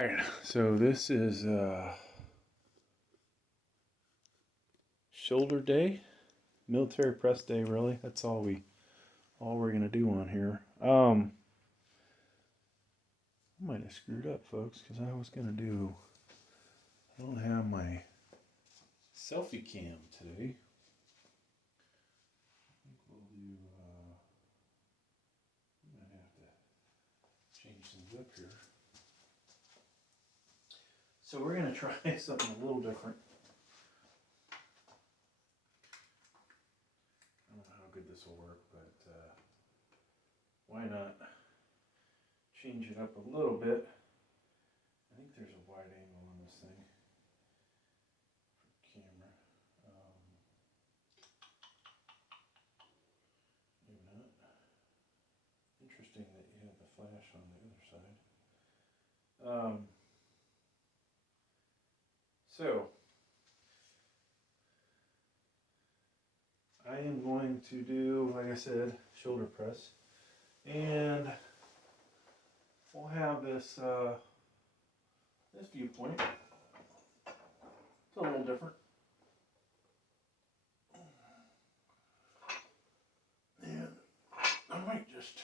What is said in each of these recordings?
Alright, so this is shoulder day, military press day. Really, that's all we're gonna do on here. I might have screwed up, folks, because I was gonna do. I don't have my selfie cam today. I think we'll do. I might have to change things up here. So we're gonna try something a little different. I don't know how good this will work, but why not change it up a little bit? I think there's a wide angle on this thing for camera. Maybe not. Interesting that you have the flash on the other side. So I am going to do, like I said, shoulder press, and we'll have this this viewpoint. It's a little different, and I might just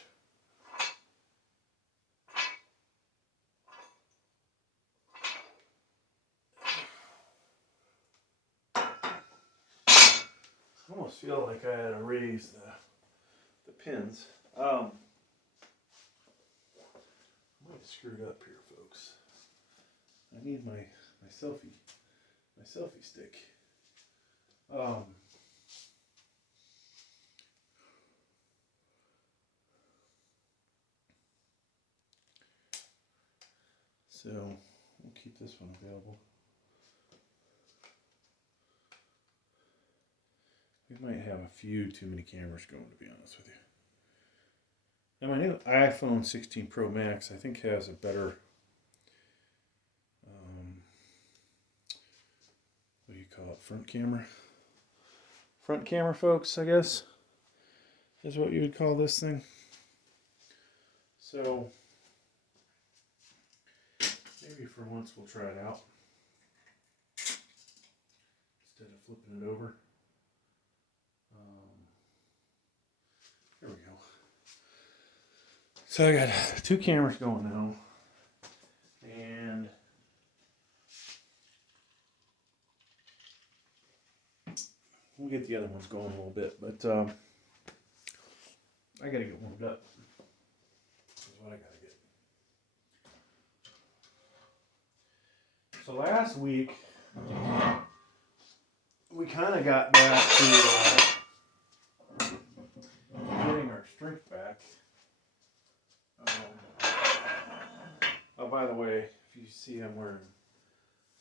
almost feel like I had to raise the pins. I might have screwed up here, folks. I need my selfie stick. So we'll keep this one available. We might have a few too many cameras going, to be honest with you. And my new iPhone 16 Pro Max, I think, has a better, what do you call it, front camera? Front camera, folks, I guess, is what you would call this thing. So maybe for once we'll try it out instead of flipping it over. There we go. So I got two cameras going now, and we'll get the other ones going a little bit, but I gotta get warmed up. That's what I gotta get. So last week we kind of got back to getting our strength back. Oh, by the way, if you see I'm wearing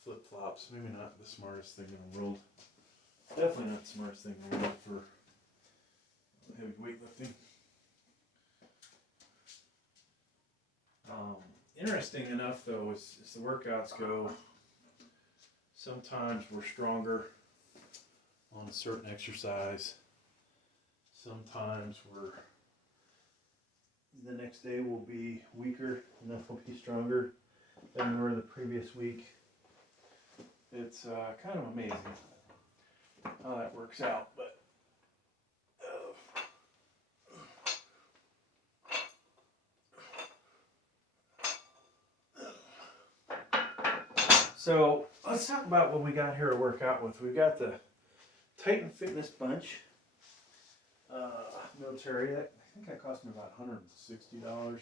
flip-flops, maybe not the smartest thing in the world. Definitely not the smartest thing in the world for heavy weightlifting. Interesting enough, though, as the workouts go, sometimes we're stronger on a certain exercise. Sometimes the next day we'll be weaker and then we'll be stronger than we were the previous week. It's kind of amazing how that works out, but so let's talk about what we got here to work out with. We've got the Titan Fitness Bunch military. I think that cost me about $160.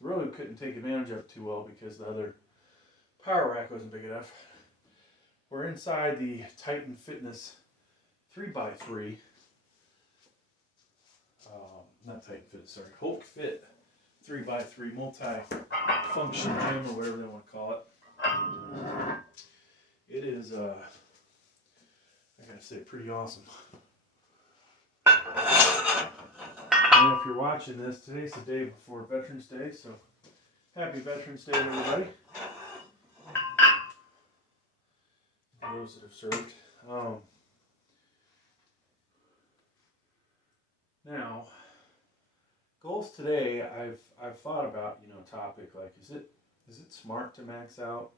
Really couldn't take advantage of it too well because the other power rack wasn't big enough. We're inside the Titan Fitness 3x3. Not Titan Fitness, sorry, Hulk Fit 3x3 multi-function gym or whatever they want to call it. It is, I gotta say, pretty awesome. And if you're watching this, today's the day before Veterans Day, so happy Veterans Day to everybody. For those that have served. Now, goals today, I've thought about, topic like, is is it smart to max out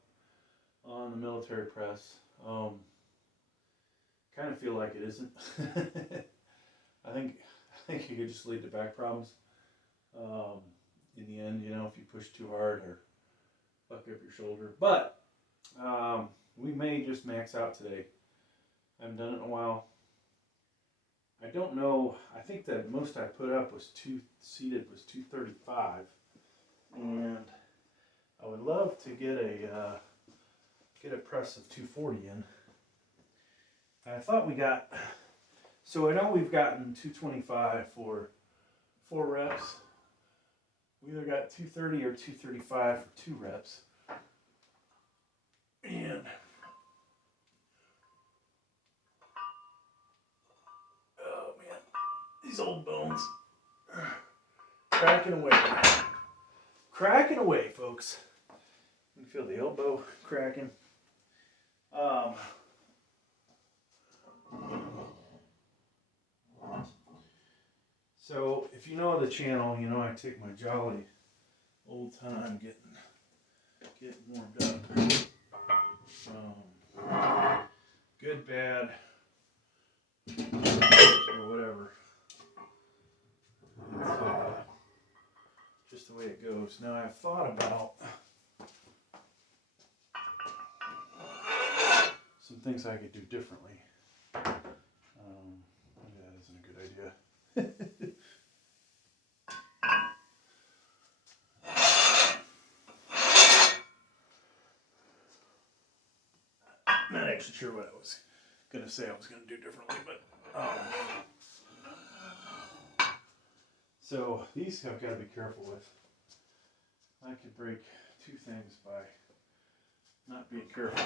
on the military press? Kind of feel like it isn't. I think it could just lead to back problems. In the end, if you push too hard or fuck up your shoulder. But we may just max out today. I haven't done it in a while. I don't know. I think the most I put up was 235, and I would love to get a press of 240 in. I thought we got. So I know we've gotten 225 for 4 reps. We either got 230 or 235 for 2 reps. And oh man, these old bones cracking away. Cracking away, folks. You can feel the elbow cracking. So if you know the channel, I take my jolly old time getting warmed up. Good, bad, or whatever. It's just the way it goes. Now I've thought about some things I could do differently. That isn't a good idea. Not actually sure what I was going to say I was going to do differently, but so these I've got to be careful with. I could break 2 things by not being careful.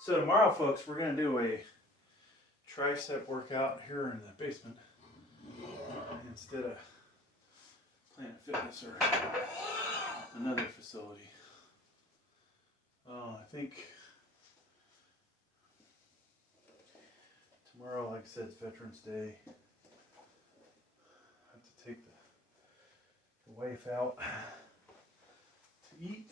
So tomorrow, folks, we're going to do a tricep workout here in the basement instead of Planet Fitness or another facility. I think tomorrow, like I said, it's Veterans Day. I have to take the wife out to eat.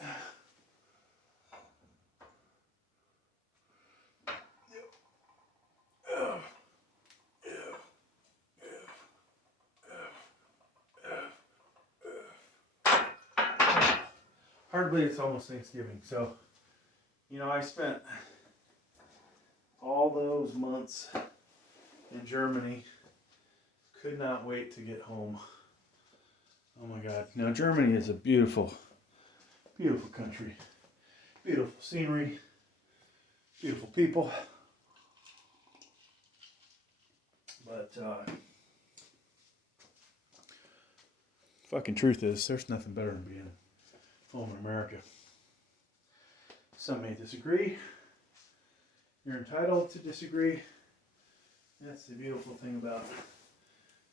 Hard to believe it's almost Thanksgiving. So, I spent all those months in Germany. Could not wait to get home. Oh my God. Now, Germany is a beautiful, beautiful country. Beautiful scenery. Beautiful people. But, fucking truth is, there's nothing better than being home in America. Some may disagree. You're entitled to disagree. That's the beautiful thing about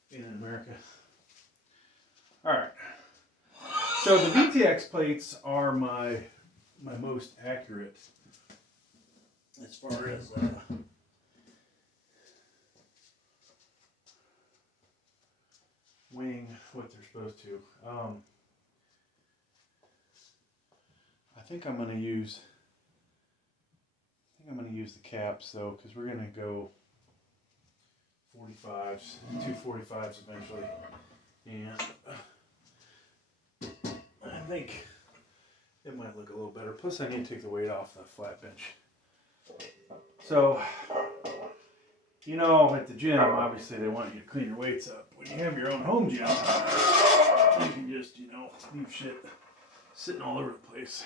being in America. Alright. So the VTX plates are my most accurate as far as weighing what they're supposed to. I think I'm going to use the caps though, because we're going to go 45s, 245s eventually, and I think it might look a little better. Plus, I need to take the weight off the flat bench. So, at the gym, obviously they want you to clean your weights up. When you have your own home gym, you can just, leave shit sitting all over the place.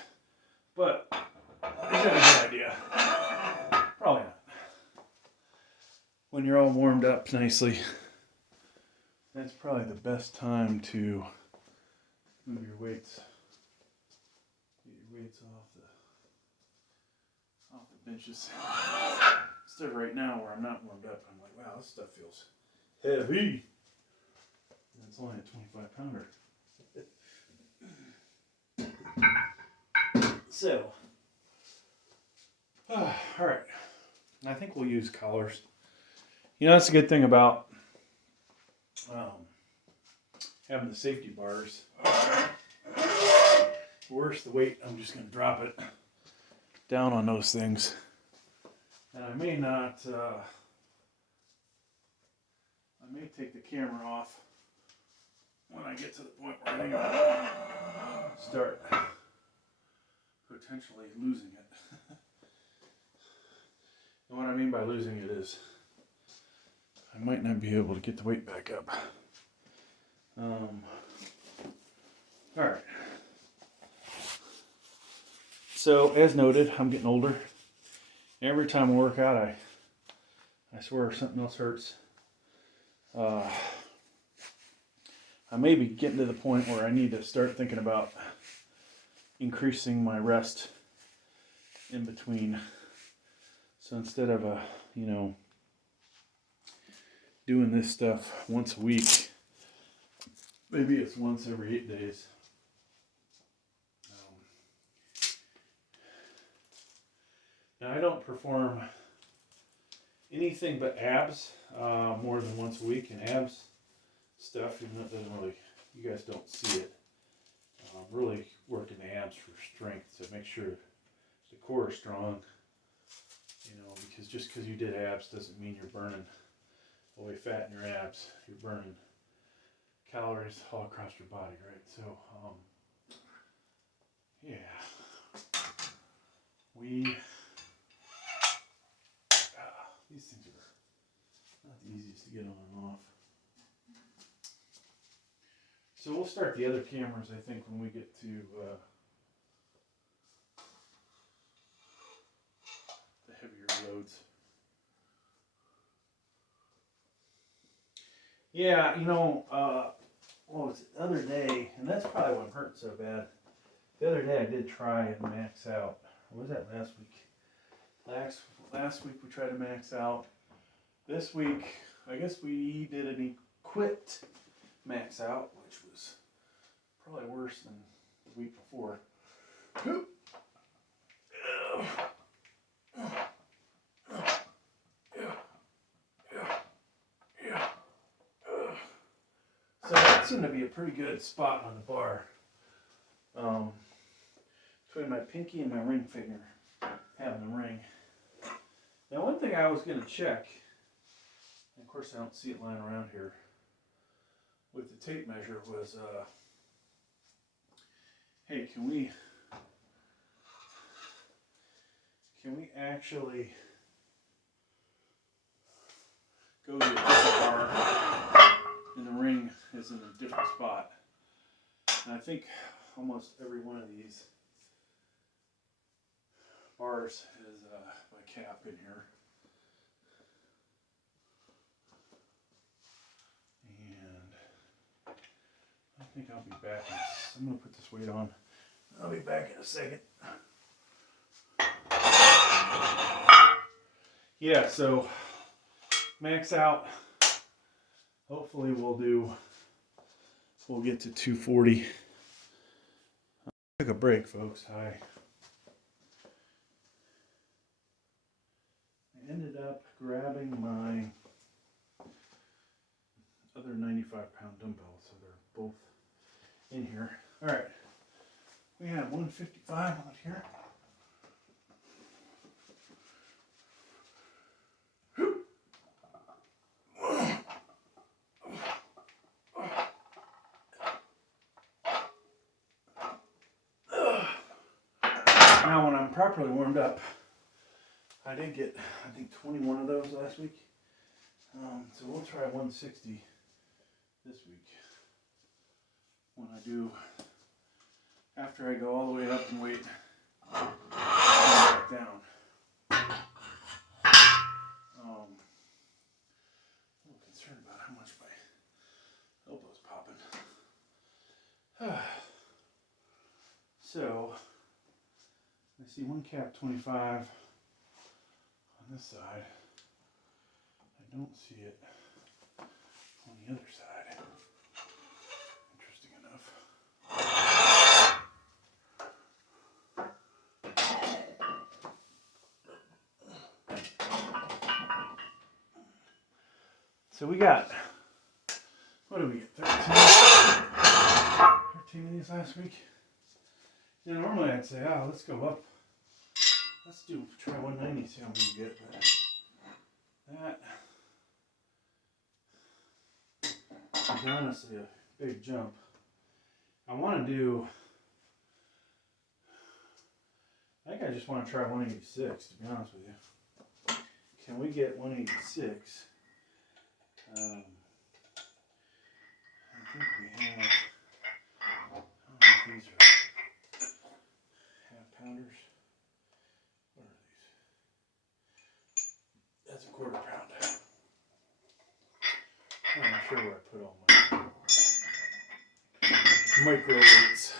But, is that a good idea? Probably not. When you're all warmed up nicely, that's probably the best time to move your weights. Get your weights off the benches. Instead of right now where I'm not warmed up, I'm like, wow, this stuff feels heavy. And it's only a 25-pounder. So, all right. I think we'll use collars. That's a good thing about having the safety bars. Worse, the weight, I'm just going to drop it down on those things. And I may not, I may take the camera off when I get to the point where I'm going to start potentially losing it. And what I mean by losing it is I might not be able to get the weight back up. Alright. So, as noted, I'm getting older. Every time I work out, I swear something else hurts. I may be getting to the point where I need to start thinking about increasing my rest in between. So instead of doing this stuff once a week, maybe it's once every 8 days. Now I don't perform anything but abs more than once a week, and abs stuff, even though it doesn't really, you guys don't see it. Really working the abs for strength to make sure the core is strong. Because just because you did abs doesn't mean you're burning away fat in your abs. You're burning calories all across your body, right? So, yeah. These things are not the easiest to get on and off. So we'll start the other cameras, I think, when we get to the heavier loads. Yeah, what was it, the other day, and that's probably why I'm hurting so bad. The other day I did try and max out. Or was that last week? Last week we tried to max out. This week, I guess we did an equipped max out, which was probably worse than the week before. So that seemed to be a pretty good spot on the bar. Between my pinky and my ring finger, having the ring. Now one thing I was going to check, and of course I don't see it lying around here, with the tape measure was, hey, can we actually go to a different bar and the ring is in a different spot? And I think almost every one of these bars has a cap in here. And I think I'll be back. I'm going to put this weight on. I'll be back in a second. Yeah, so max out. Hopefully we'll get to 240. Took a break, folks. I ended up grabbing my other 95-pound dumbbells, so they're both in here. All right, we have 155 on here. Now, when I'm properly warmed up, I did get, I think, 21 of those last week. So we'll try 160 this week. When I do, after I go all the way up in weight, and back down. A little concerned about how much my elbow's popping. So, I see one cap 25 on this side. I don't see it on the other side. Interesting enough. So we got, what do we get, 13? any of these last week. You know, normally I'd say, oh, let's go up. Let's try 190, see how many we get. But that is honestly a big jump. I want to do, I think I just want to try 186, to be honest with you. Can we get 186? I think we have, I don't know if these are half pounders. What are these? That's a quarter pound. I'm not sure where I put all my micro weights.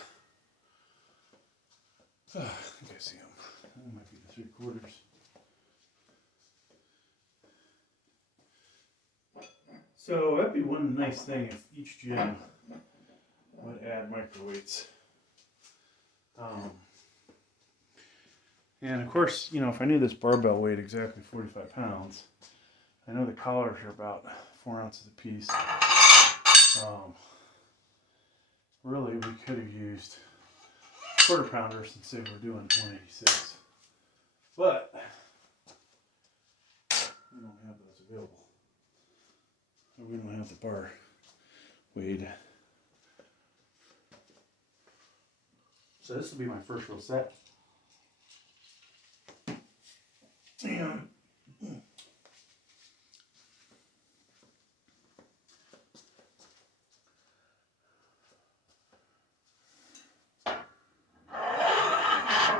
I think I see them. That might be the 3/4. So that'd be one nice thing if each gym would add microweights. And of course, you know, if I knew this barbell weighed exactly 45 pounds, I know the collars are about 4 ounces a piece. Really, we could have used quarter pounders and say we're doing 186. But we don't have those available. We don't have the bar weighed. So this will be my first real set. And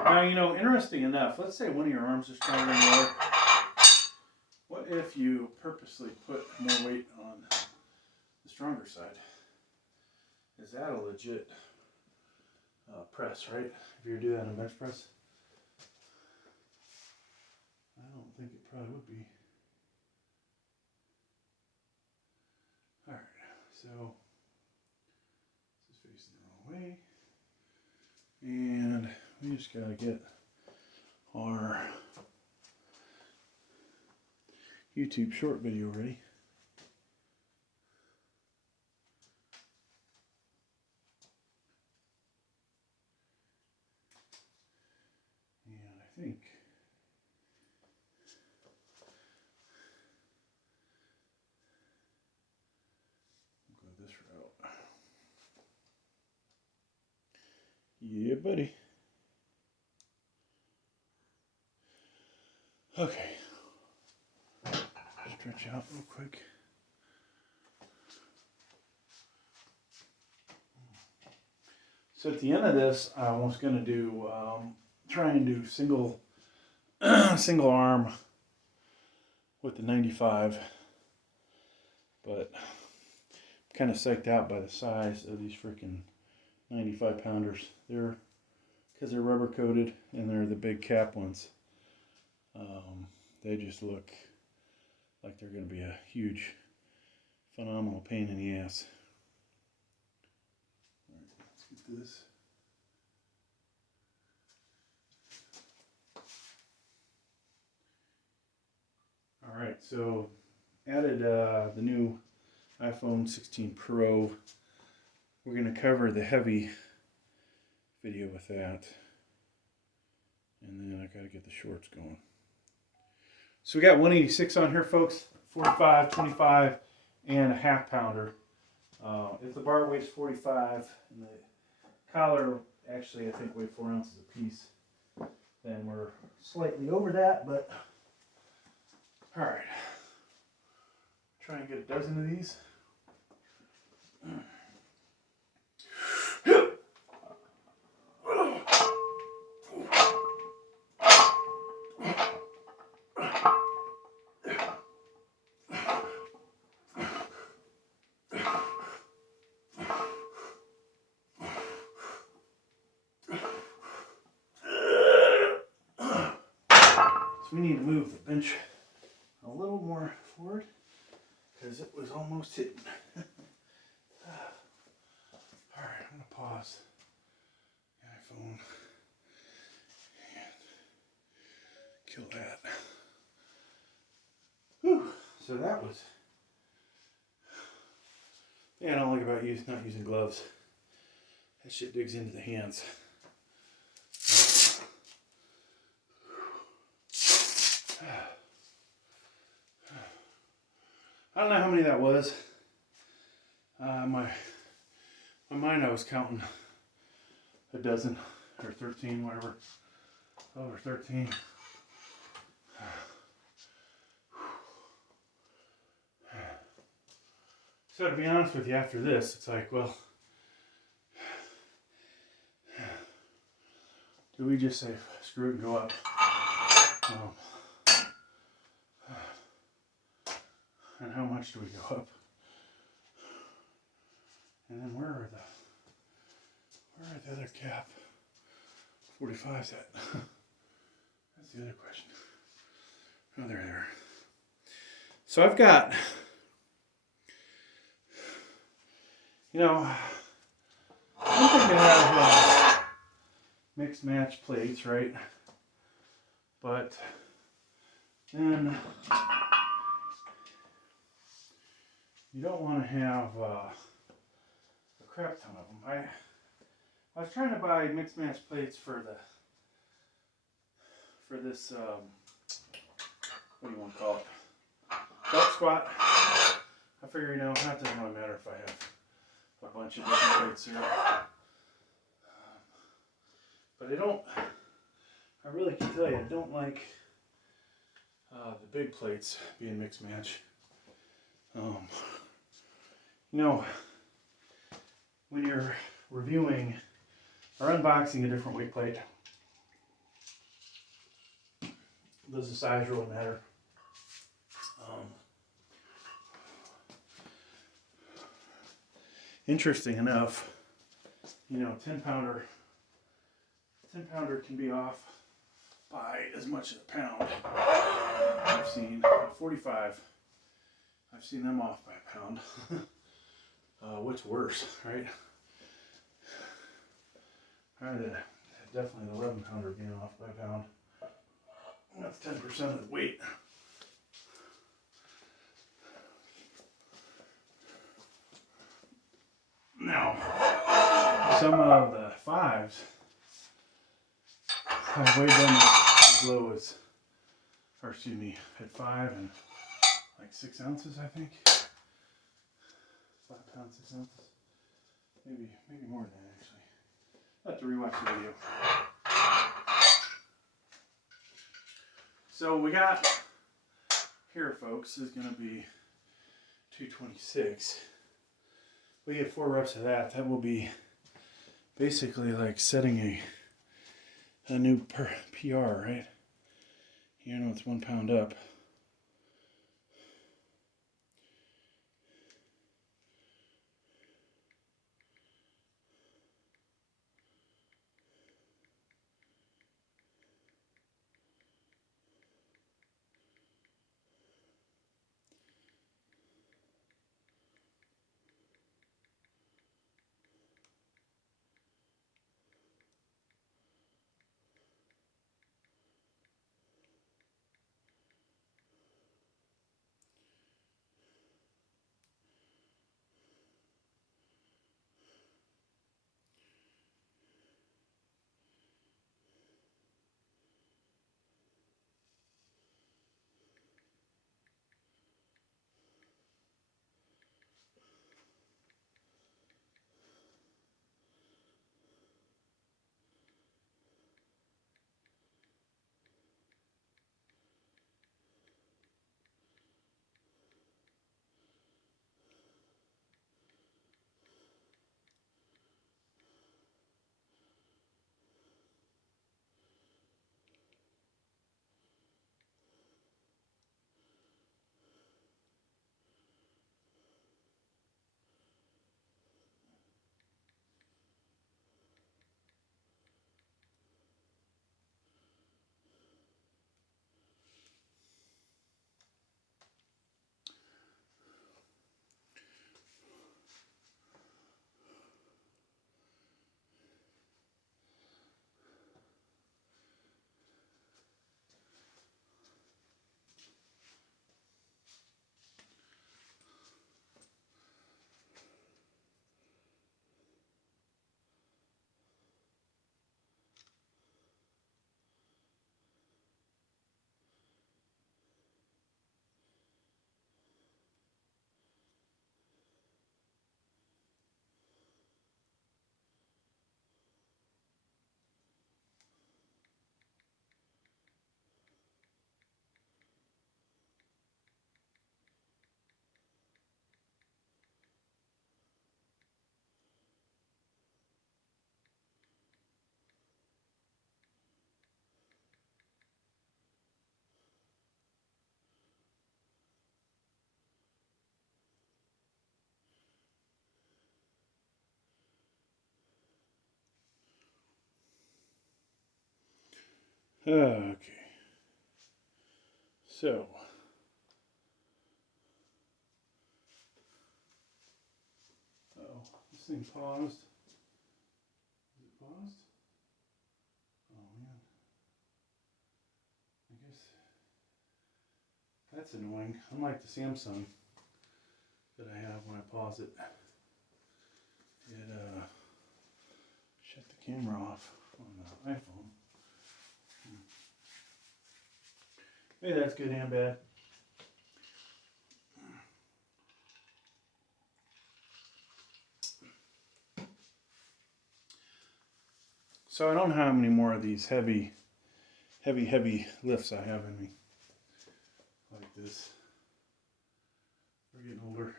now, you know, interesting enough, let's say one of your arms is stronger than the other. What if you purposely put more weight on the stronger side? Is that a legit press, right? If you do that in a bench press? I don't think it probably would be. Alright, so this is facing the wrong way. And we just gotta get our YouTube short video ready. And I think we'll go this route. Yeah, buddy. Okay. Stretch out real quick. So at the end of this, I was going to do try and do single arm with the 95, but I'm kind of psyched out by the size of these freaking 95 pounders. Because they're rubber coated and they're the big cap ones. They just look like they're going to be a huge, phenomenal pain in the ass. All right, let's get this. All right, so added the new iPhone 16 Pro. We're going to cover the heavy video with that. And then I got to get the shorts going. So we got 186 on here, folks. 45, 25, and a half pounder. If the bar weighs 45, and the collar actually I think weighed 4 ounces a piece, then we're slightly over that, but all right. Try and get a dozen of these. So we need to move the bench a little more forward because it was almost hitting. Alright, I'm going to pause the iPhone and kill that. Whew. So that was, yeah, I don't like about not using gloves. That shit digs into the hands. I don't know how many that was. My mind, I was counting a dozen or 13, whatever. Over 13. So to be honest with you, after this, it's like, well, do we just say screw it and go up? And how much do we go up? And then where are the other cap 45s at? That's the other question. Oh, there they are. So I've got, you know, one thing to have mixed match plates, right? But then you don't want to have a crap ton of them. I was trying to buy mixed match plates for this what do you want to call it? Belt squat. I figure, you know, it doesn't really matter if I have a bunch of different plates here. But I really can tell you, I don't like the big plates being mixed match. You know, when you're reviewing or unboxing a different weight plate, does the size really matter? Interesting enough, you know, 10 pounder can be off by as much as a pound. I've seen 45. I've seen them off by a pound. What's worse, right? Definitely the 11 pounder being off by a pound. That's 10% of the weight. Now, some of the 5s I've weighed them as low as, or excuse me, at 5 and like 6 ounces, I think. 5 pounds, 6 ounces. Maybe more than that, actually. I'll have to rewatch the video. So we got here, folks, is going to be 226. We get 4 reps of that. That will be basically like setting a new PR, right? You know, it's 1 pound up. Okay. So. Uh-oh, this thing paused. Is it paused? Oh man. I guess that's annoying. Unlike the Samsung that I have when I pause it, it shut the camera off on the iPhone. Maybe that's good and bad. So I don't know how many more of these heavy lifts I have in me. Like this. We're getting older.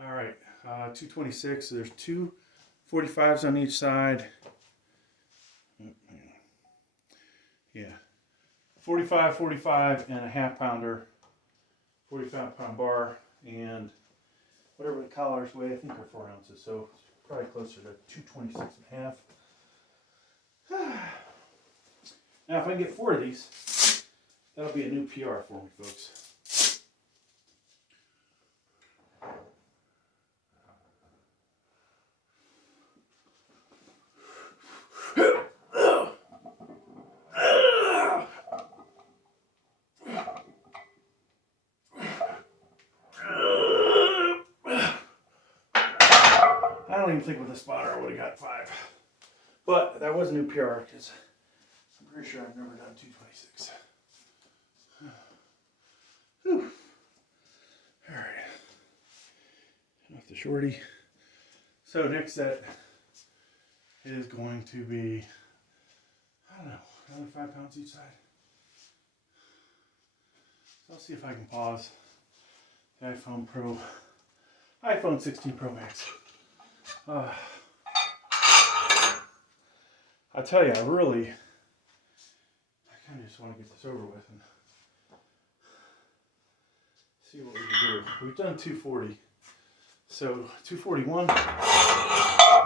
All right, 226. So there's two 45s on each side. Yeah, 45, 45, and a half pounder. 45-pound bar, and whatever the collars weigh, I think they're 4 ounces, so it's probably closer to 226 and a half. Now, if I can get 4 of these, that'll be a new PR for me, folks. I don't even think with a spotter I would have got 5. But that was a new PR because I'm pretty sure I've never done 226. Whew. All right. Off the shorty. So next set is going to be, I don't know, another 5 pounds each side. So I'll see if I can pause the iPhone 16 Pro Max. I tell you, I kind of just want to get this over with and see what we can do. We've done 240, so 241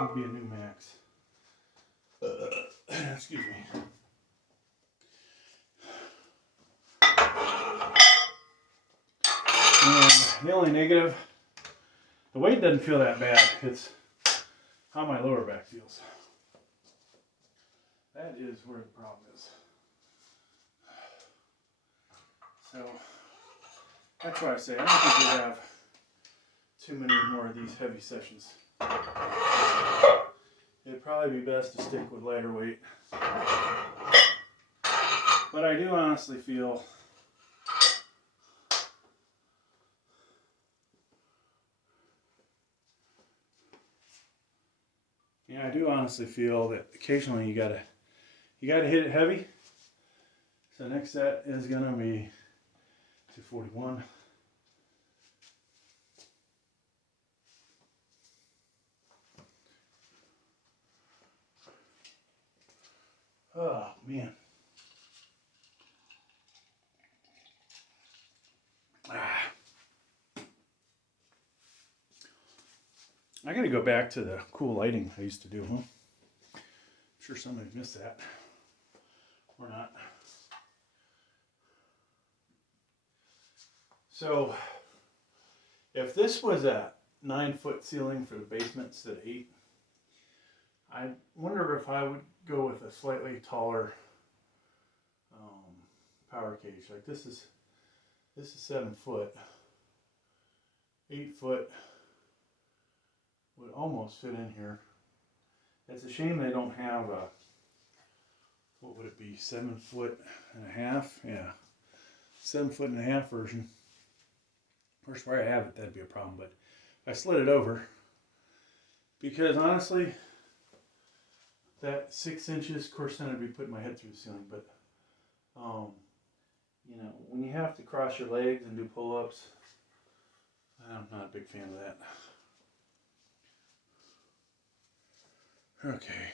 would be a new max. Excuse me. And the only negative, the weight doesn't feel that bad. It's how my lower back feels. That is where the problem is. So that's why I say I don't think we have too many more of these heavy sessions. It'd probably be best to stick with lighter weight. But I do honestly feel that occasionally you gotta hit it heavy. So next set is gonna be 241. Oh man. I gotta go back to the cool lighting I used to do, huh? I'm sure somebody missed that. Or not. So, if this was a 9-foot ceiling for the basement instead of 8, I wonder if I would go with a slightly taller power cage. Like this is 7 foot. 8 foot would almost fit in here. It's a shame they don't have a, what would it be, 7 foot and a half? Yeah, 7 foot and a half version. Of course, where I have it, that'd be a problem, but I slid it over because honestly, that 6 inches, of course, then I'd be putting my head through the ceiling, but you know, when you have to cross your legs and do pull-ups, I'm not a big fan of that. Okay.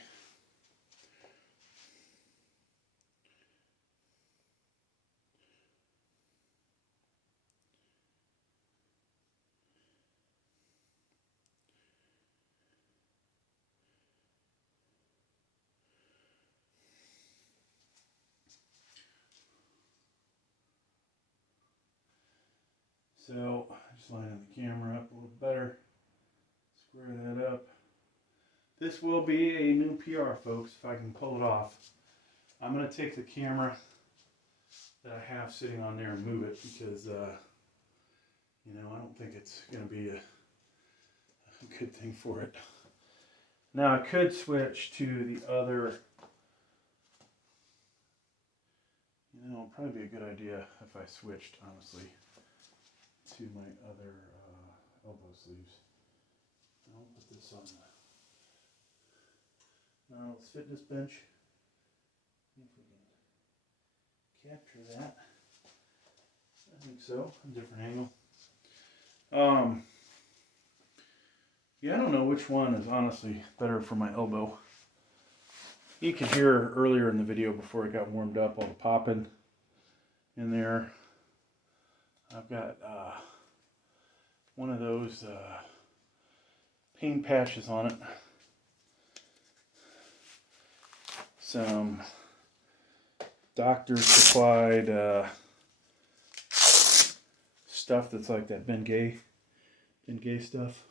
So just lining the camera up a little better. Square that up. This will be a new PR, folks, if I can pull it off. I'm going to take the camera that I have sitting on there and move it because, you know, I don't think it's going to be a good thing for it. Now I could switch to the other, you know, it'd probably be a good idea if I switched, honestly, to my other elbow sleeves. I'll put this on the Arnold's fitness bench. See if we can capture that. I think so. A different angle. Yeah, I don't know which one is honestly better for my elbow. You could hear earlier in the video before it got warmed up all the popping in there. I've got one of those pain patches on it. Some doctor supplied stuff that's like that Bengay stuff.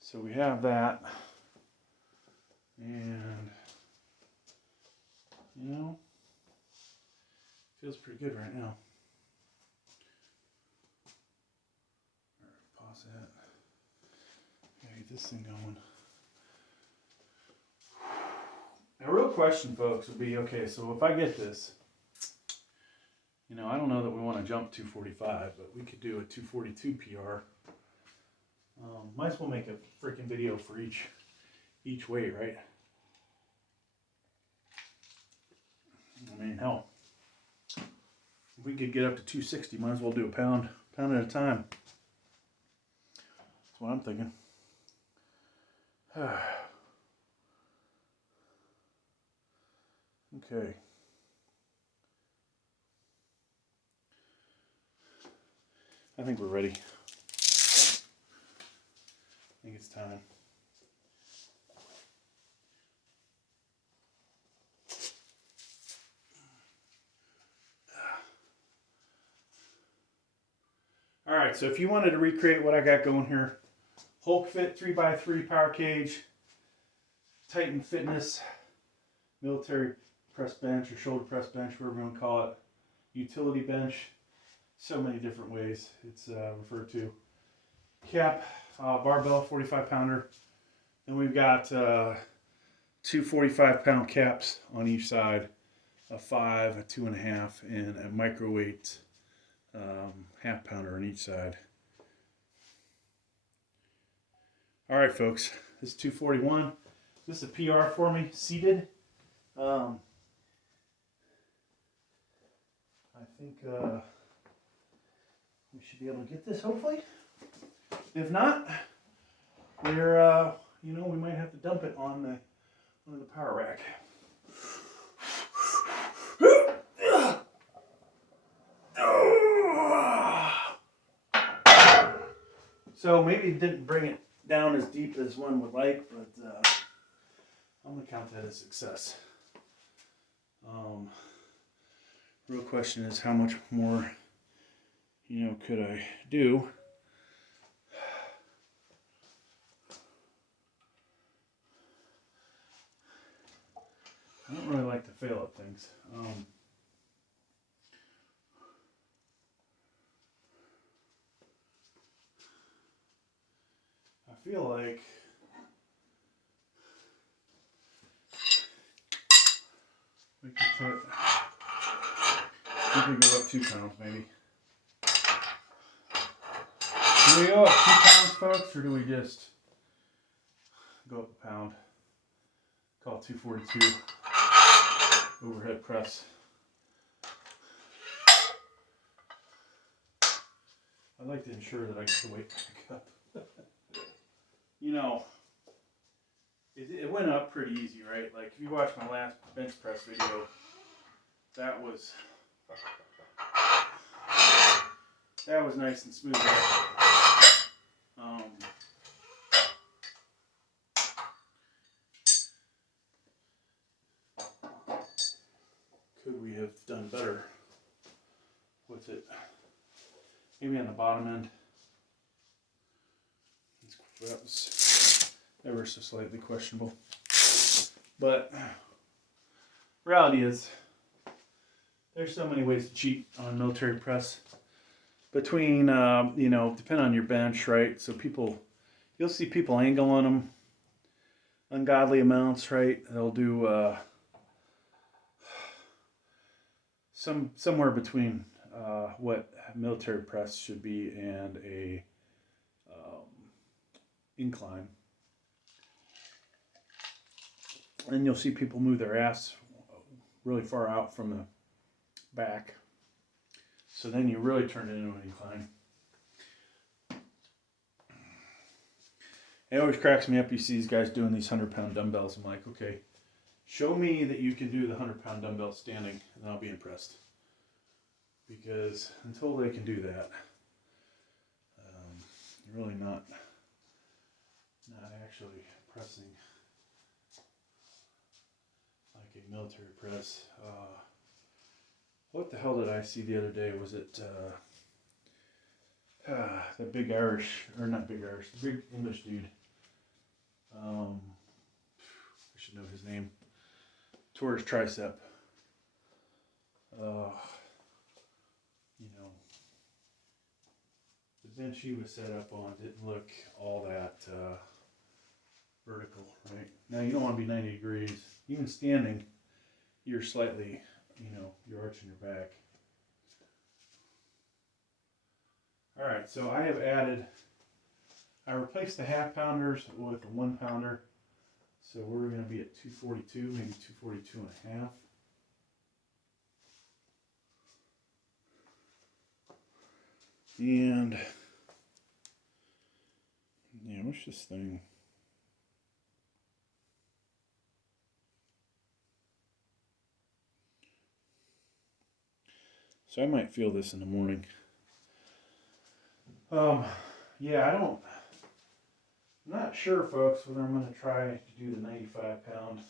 So we have that, and you know, feels pretty good right now. All right, pause that. Gotta get this thing going. Now, real question, folks, would be, okay, so if I get this, you know, I don't know that we want to jump 245, but we could do a 242 PR. Might as well make a freaking video for each weight, right? I mean, hell, if we could get up to 260, might as well do a pound at a time. That's what I'm thinking. Okay. I think we're ready. I think it's time. All right, so if you wanted to recreate what I got going here, Hulk Fit 3x3 power cage, Titan Fitness, military press bench or shoulder press bench, whatever you want to call it, utility bench, so many different ways it's referred to. Cap, barbell, 45-pounder. Then we've got two 45-pound caps on each side, a 5, a 2.5, and a microweight half-pounder on each side. All right, folks, this is 241. This is a PR for me, seated. I think we should be able to get this, hopefully. If not, we're you know, we might have to dump it on the power rack. So maybe it didn't bring it down as deep as one would like, but I'm gonna count that as success. Real question is, how much more, you know, could I do? I don't really like to fail at things. I feel like we could go up 2 pounds maybe. Do we go up 2 pounds, folks, or do we just go up a pound? Call it 242 overhead press. I'd like to ensure that I get the weight back up. You know, it went up pretty easy, right? Like, if you watch my last bench press video, that was nice and smooth. Could we have done better with it? maybe on the bottom end. That was ever so slightly questionable. But reality is, there's so many ways to cheat on military press. Between, you know, depending on your bench, right? So you'll see people angle on them ungodly amounts, right? They'll do somewhere between what military press should be and a incline. And you'll see people move their ass really far out from the back. So then you really turn it into an incline. It always cracks me up. You see these guys doing these 100-pound dumbbells. I'm like, okay, show me that you can do the 100-pound dumbbell standing, and I'll be impressed. Because until they can do that, you're really not actually pressing like a military press. What the hell did I see the other day? Was it the big Irish, or not big Irish, the big English dude? I should know his name. Tore his tricep. You know, the bench he was set up on didn't look all that vertical, right? Now you don't want to be 90 degrees. Even standing, you're slightly, you know, you're arching your back. All right, so I replaced the half pounders with a 1 pounder. So we're going to be at 242, maybe 242 and a half. And yeah, what's this thing? So I might feel this in the morning. Yeah, I'm not sure, folks, whether I'm going to try to do the 95-pound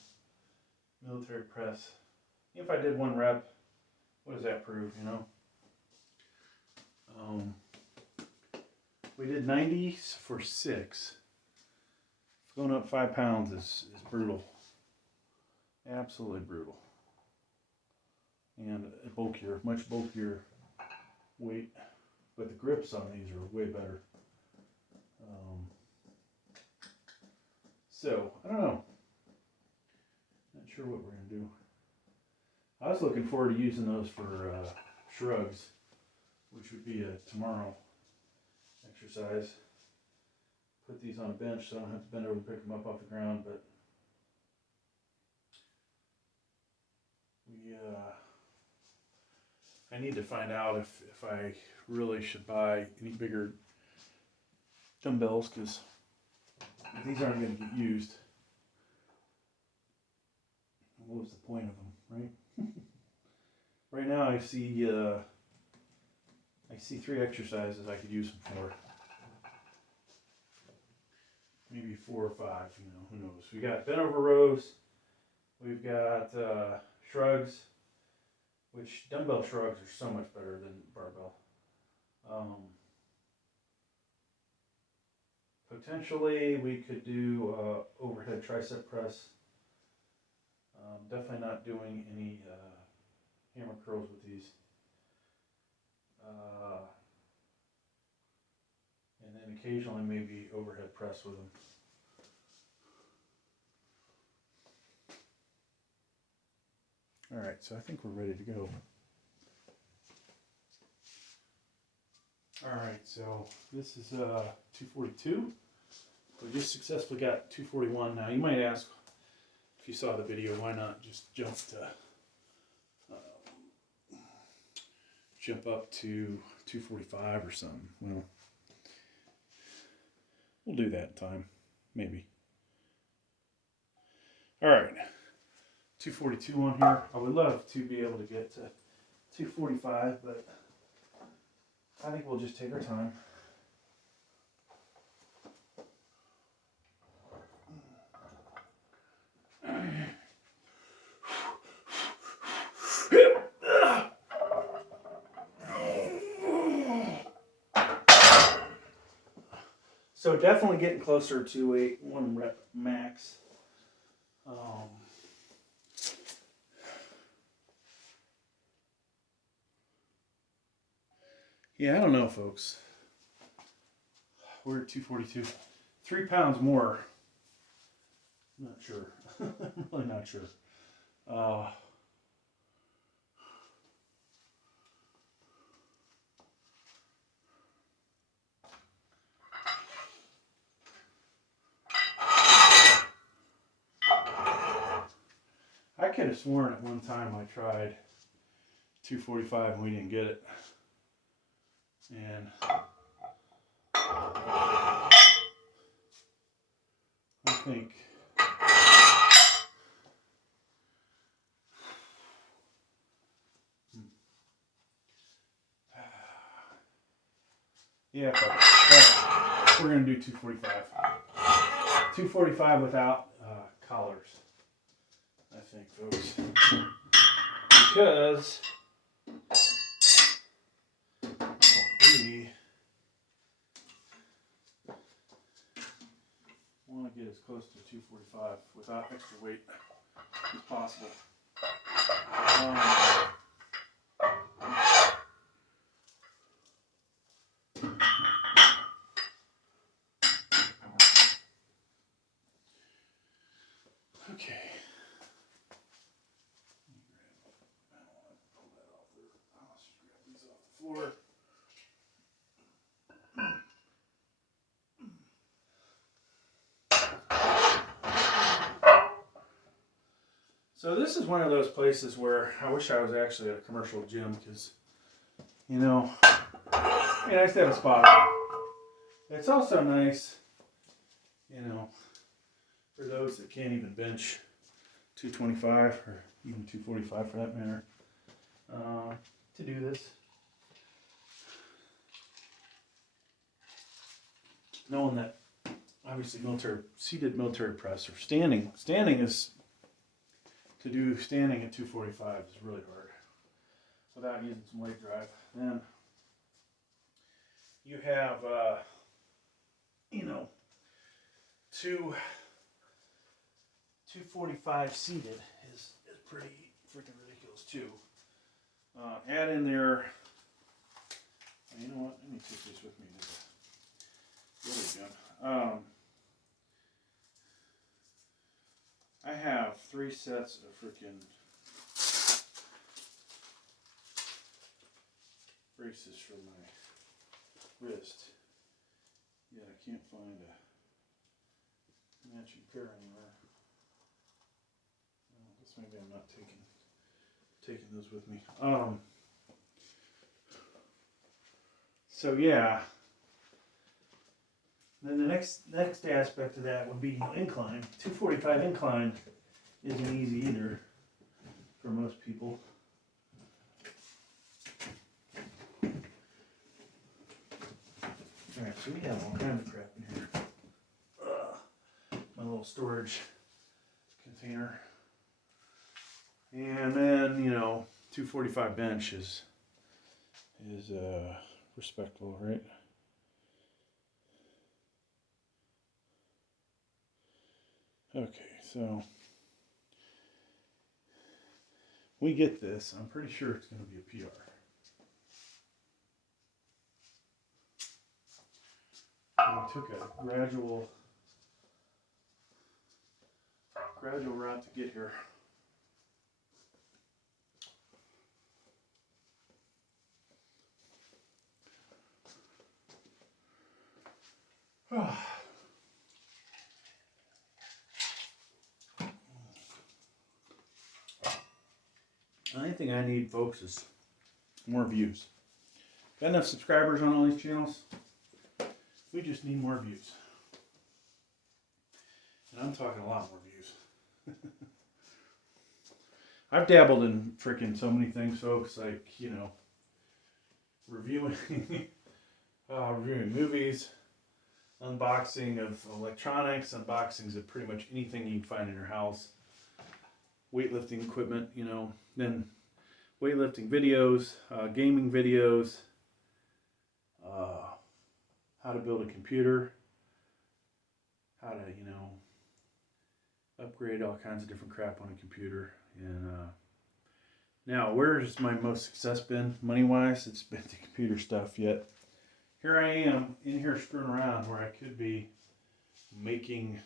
military press. If I did 1 rep, what does that prove, you know? We did 90s for 6. Going up 5 pounds is brutal. Absolutely brutal. And a bulkier, much bulkier weight. But the grips on these are way better. So, I don't know. Not sure what we're going to do. I was looking forward to using those for shrugs, which would be a tomorrow exercise. Put these on a bench so I don't have to bend over and pick them up off the ground, but I need to find out if I really should buy any bigger dumbbells, because these aren't going to get used. What was the point of them, right? Right now I see 3 exercises I could use them for. Maybe 4 or 5, you know, who knows. We got bent over rows. We've got shrugs, which dumbbell shrugs are so much better than barbell. Potentially we could do overhead tricep press. Definitely not doing any hammer curls with these. And then occasionally maybe overhead press with them. All right, so I think we're ready to go. All right, so this is 242. We just successfully got 241. Now you might ask, if you saw the video, why not just jump up to 245 or something? Well, we'll do that in time, maybe. All right, 242 on here. I would love to be able to get to 245, but I think we'll just take our time. So definitely getting closer to a 1 rep max. Yeah, I don't know, folks. We're at 242. 3 pounds more. I'm not sure. I'm really not sure. I could have sworn at one time I tried 245 and we didn't get it. And I think yeah, but we're gonna do 245. 245 without collars, I think, folks, because we want to get as close to 245 without extra weight as possible. Okay. Pull that off there. I'll just grab these off the floor. So this is one of those places where I wish I was actually at a commercial gym because, you know, it's nice to have a spot. It's also nice, you know, for those that can't even bench 225 or even 245 for that matter, to do this. Knowing that obviously seated military press or standing is to do standing at 245 is really hard without using some weight drive. Then you have, you know, 245 seated is pretty freaking ridiculous too. Add in there, you know what, let me take this with me to the other gun. I have 3 sets of freaking braces for my wrist. Yet I can't find a matching pair anywhere. I guess maybe I'm not taking those with me. So yeah. Then the next aspect of that would be incline. 245 incline isn't easy either for most people. Alright, so we have all kinds of crap in here. My little storage container. And then, you know, 245 bench is respectable, right? Okay, so we get this. I'm pretty sure it's going to be a PR. And we took a gradual route to get here. The only thing I need, folks, is more views. Got enough subscribers on all these channels. We just need more views. And I'm talking a lot more views. I've dabbled in freaking so many things, folks, like, you know, reviewing movies, unboxing of electronics, unboxings of pretty much anything you can find in your house, weightlifting equipment, you know, then weightlifting videos, gaming videos, how to build a computer, how to, you know, upgrade all kinds of different crap on a computer. And now, where's my most success been money-wise? It's been the computer stuff. Yet here I am in here screwing around where I could be making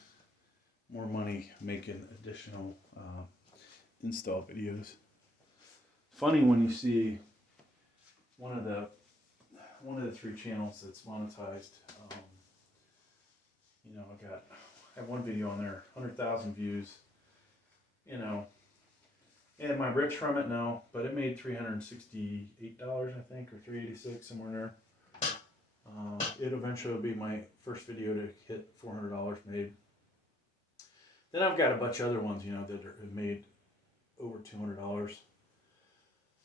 more money, making additional install videos. Funny when you see one of the 3 channels that's monetized. You know, I have one video on there, 100,000 views. You know, am I rich from it? No, but it made $368, I think, or $386, somewhere in there. It eventually will be my first video to hit $400 made. Then I've got a bunch of other ones, you know, that have made over $200.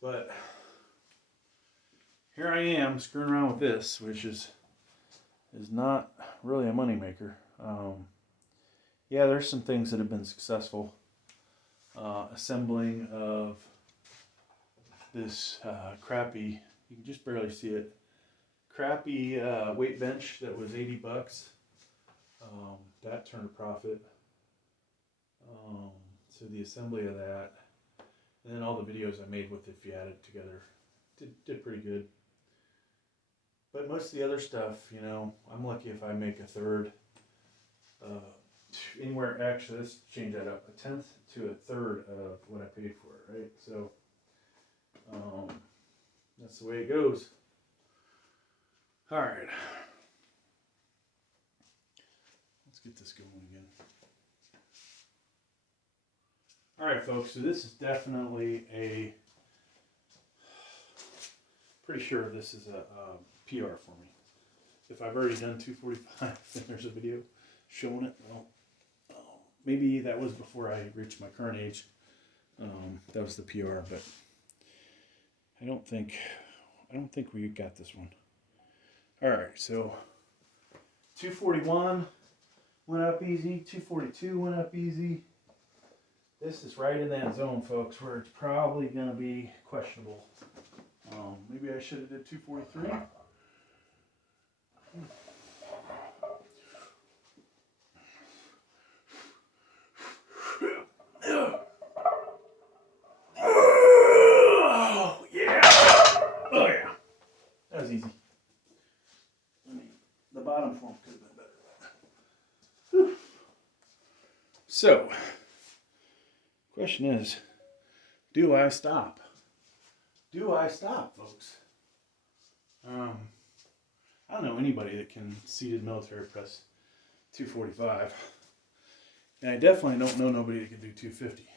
But here I am screwing around with this, which is not really a moneymaker. Yeah, there's some things that have been successful. Assembling of this crappy, you can just barely see it, crappy weight bench that was $80. That turned a profit. So the assembly of that, and then all the videos I made with it, if you add it together, did pretty good. But most of the other stuff, you know, I'm lucky if I make a third, anywhere, actually, let's change that up, 1/10 to 1/3 of what I paid for it, right? So, that's the way it goes. All right. Let's get this going again. All right, folks, so this is definitely pretty sure this is a PR for me. If I've already done 245 and there's a video showing it, well, maybe that was before I reached my current age. That was the PR, but I don't think we got this one. All right, so 241 went up easy, 242 went up easy. This is right in that zone, folks, where it's probably going to be questionable. Maybe I should have did 243. Oh, yeah. Oh, yeah. That was easy. The bottom form could have been better. Whew. So, question is, do I stop? Do I stop, folks? I don't know anybody that can seated military press 245. And I definitely don't know nobody that can do 250.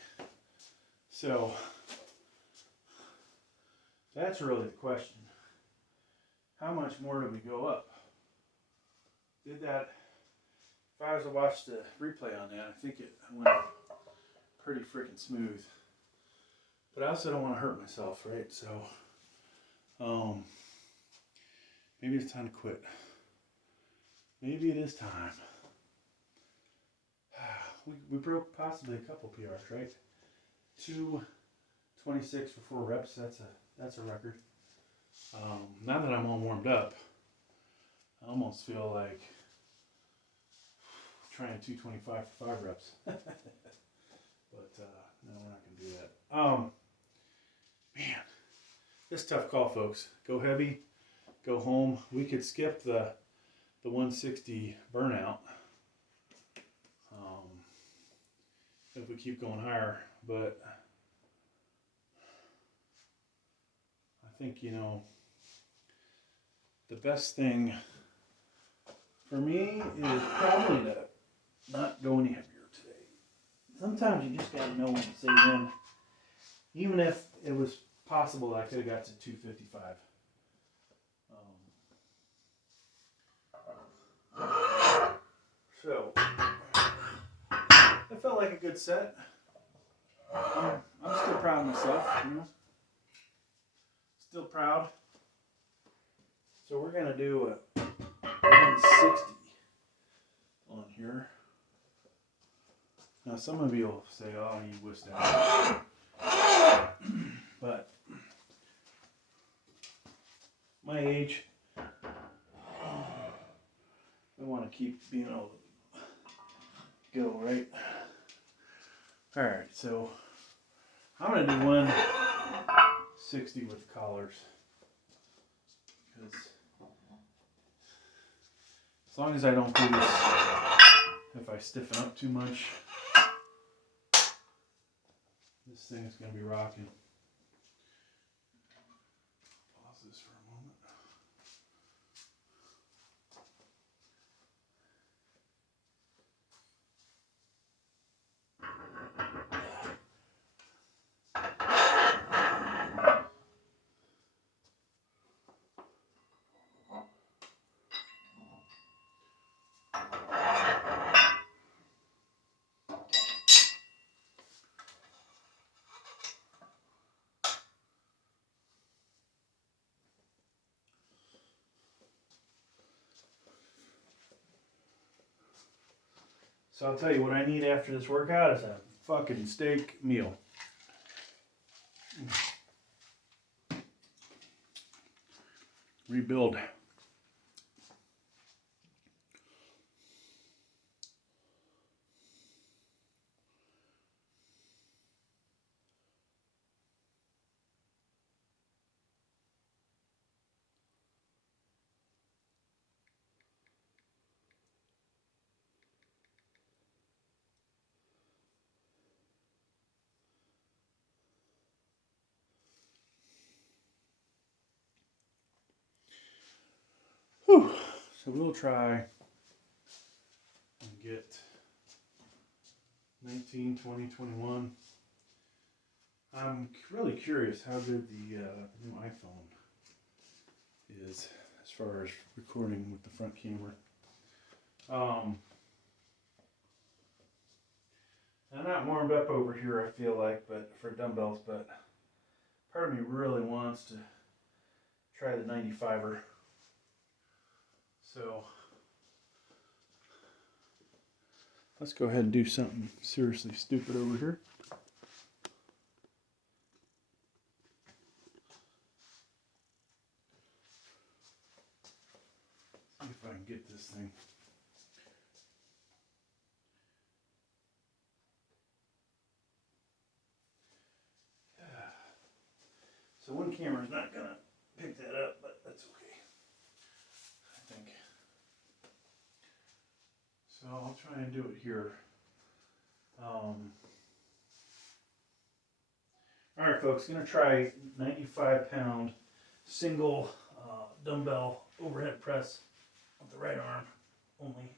So, that's really the question. How much more do we go up? Did that, if I was to watch the replay on that, I think it went pretty freaking smooth. But I also don't want to hurt myself, right? So, maybe it's time to quit. Maybe it is time. We broke possibly a couple PRs, right? 226 for 4 reps. That's a record. Now that I'm all warmed up, I almost feel like trying 225 for 5 reps. But no, we're not going to do that. Man, this is a tough call, folks. Go heavy, go home. We could skip the 160 burnout if we keep going higher, but I think, you know, the best thing for me is probably to not go any heavier today. Sometimes you just gotta know when to say when. Even if it was possible I could have got to 255. So, it felt like a good set. I'm still proud of myself, you know. Still proud. So we're gonna do a 160 on here. Now some of you will say, "Oh, you wussed out," but my age, I want to keep being able to go, right? Alright, so I'm going to do 160 with collars. Because as long as I don't do this, if I stiffen up too much, this thing is going to be rocking. Pause this for a moment. So I'll tell you what I need after this workout is a fucking steak meal. Rebuild. Whew. So we'll try and get 19, 20, 21. I'm really curious how good the new iPhone is as far as recording with the front camera. I'm not warmed up over here, I feel like, but for dumbbells, but part of me really wants to try the 95er. So let's go ahead and do something seriously stupid over here. See if I can get this thing. So one camera's not gonna pick that up, but that's okay, I think. So I'll try and do it here. Alright folks, gonna try 95-pound single dumbbell overhead press with the right arm only.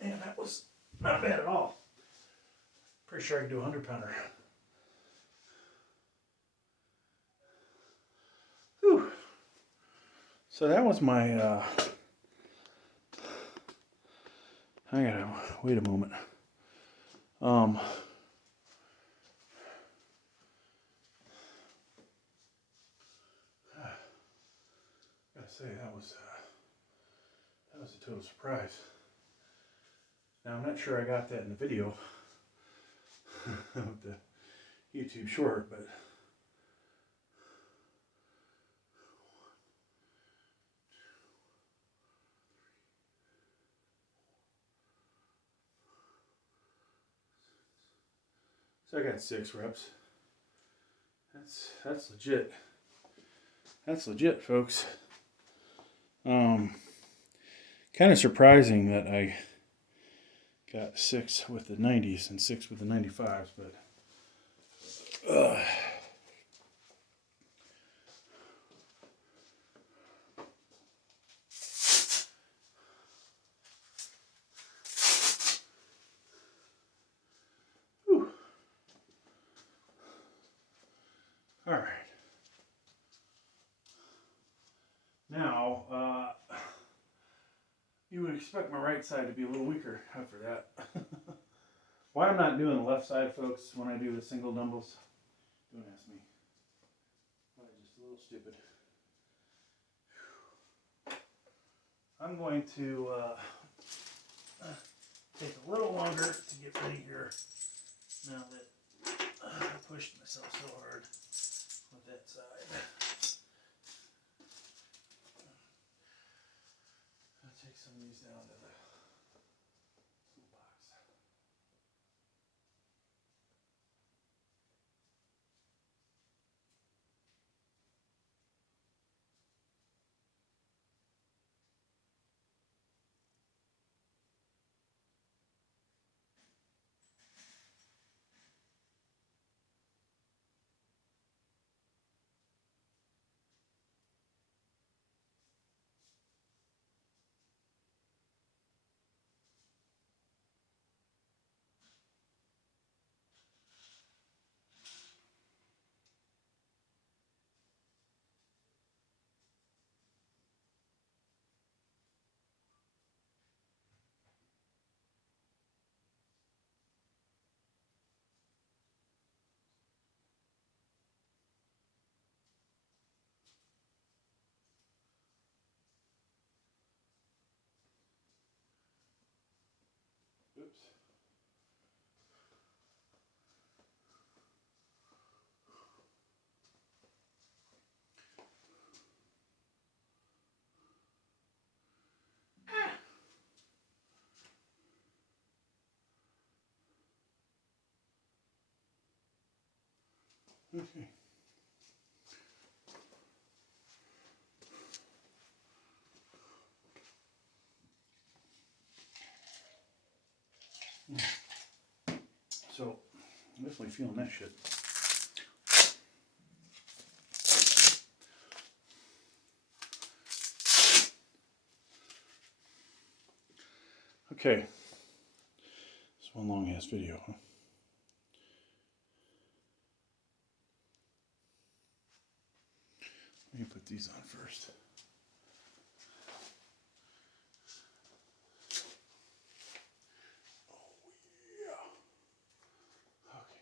Man, that was not bad at all. Pretty sure I can do a 100-pounder. Whew. So that was my, I gotta wait a moment. Gotta say that was a total surprise. Now I'm not sure I got that in the video with the YouTube short, but so I got 6 reps. That's legit. That's legit, folks. Kind of surprising that I got 6 with the 90s and 6 with the 95s, but whew. All right. Now, you would expect my right side to be a little weaker after that. Why I'm not doing the left side, folks, when I do the single dumbbells, don't ask me. Probably just a little stupid. I'm going to take a little longer to get ready here now that I pushed myself so hard with that side. I'll take some of these down to the toolbox. Oops. Okay. So, I'm definitely feeling that shit. Okay. It's one long ass video, huh? Let me put these on first. Oh, yeah. Okay.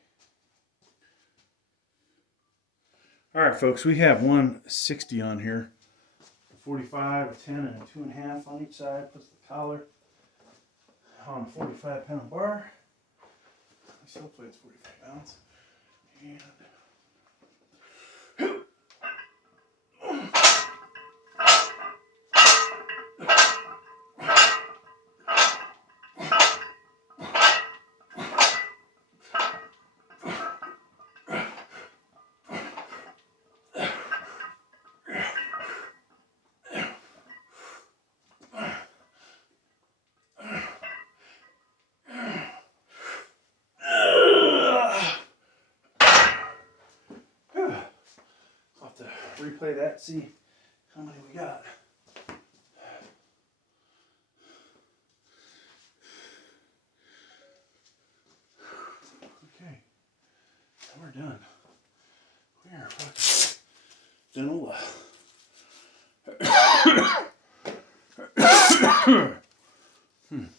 All right, folks, we have 160 on here. A 45, a 10, and a 2.5 on each side, plus the collar on a 45-pound bar. So hopefully it's 45 pounds. And I'll have to replay that, see how many we got. Okay, we're done. We are fucking done.